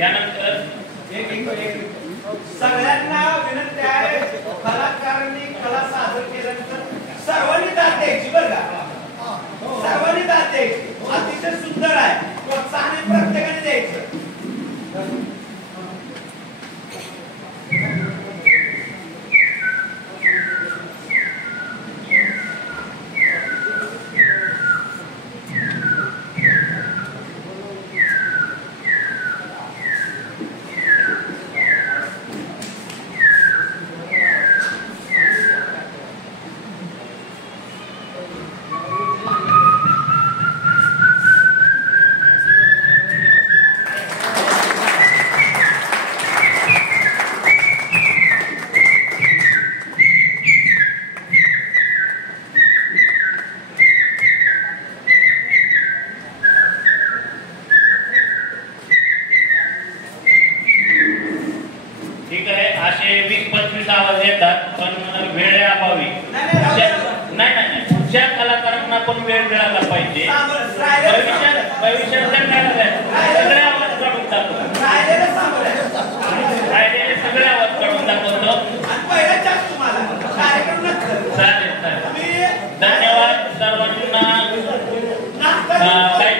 यानंतर सगळ्यांना विनंती आहे, कलाकारांनी कला सादर केल्यानंतर सर्वांनी दाद द्यायची बरं का, सर्वांनी दाद द्यायची. अतिशय सुंदर आहे, प्रोत्साहन प्रत्येकाने द्यायचं. ठीक आहे. असे 20-25 आवाज येतात, पण वेळेअभावी नाही पुढच्या कलाकारांना पण वेळ मिळाला पाहिजे. भविष्यात सगळे आवाज काढून दाखवतो, राहिलेले सगळे आवाज काढून दाखवतो. चालेल. धन्यवाद सर्वांना. काही